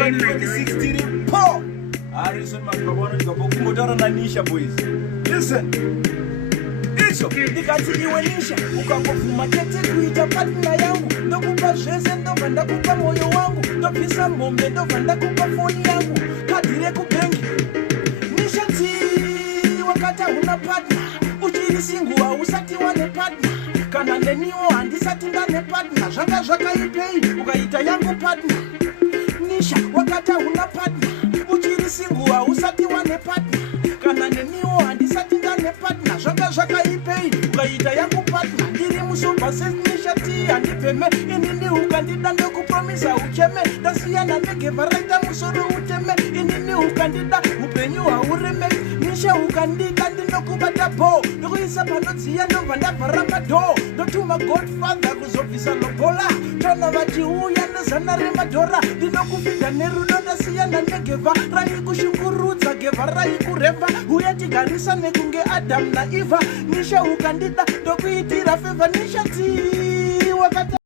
2016 po Harrison makabona ngabokungotara na Nisha boys. Listen. Icho ndikati iwe Nisha ukangofuma chete kuita partner yangu ndokupa zvese ndobva ndakupa moyo wangu ndobvisa mombe ndobva ndakupa foni yangu kadhire kubengi Nisha ti wakati huna partner uchiri singuwa usati wane partner kana ndeniwo handisati ndane partner zvanga zvakaipei ukaita yangu partner Nisha wakati huna partner uchiri singuwa usati wane partner kana ndeniwo handisati ndane partner zvanga zvakaipei ukaita yangu partner ndiri musomba Nisha ti handipeme inini ukandida ndokupromisa ucheme ndasiyana negeva raita musoro uteme inini ukandida upenyu haureme Nisha ukandida ndinokubata bo ndokuisa panodziya ndobva ndavhara madhoo ndotuma godfather kuzobvisa lobola tona vachiuya nezana remadhora ndinokupinda nerudo ndasiyana negeva raikushungurudza geva raikureva uye tigarisa nekunge Adam naEva Nisha ukandida ndokuitira feva Nisha ti wakati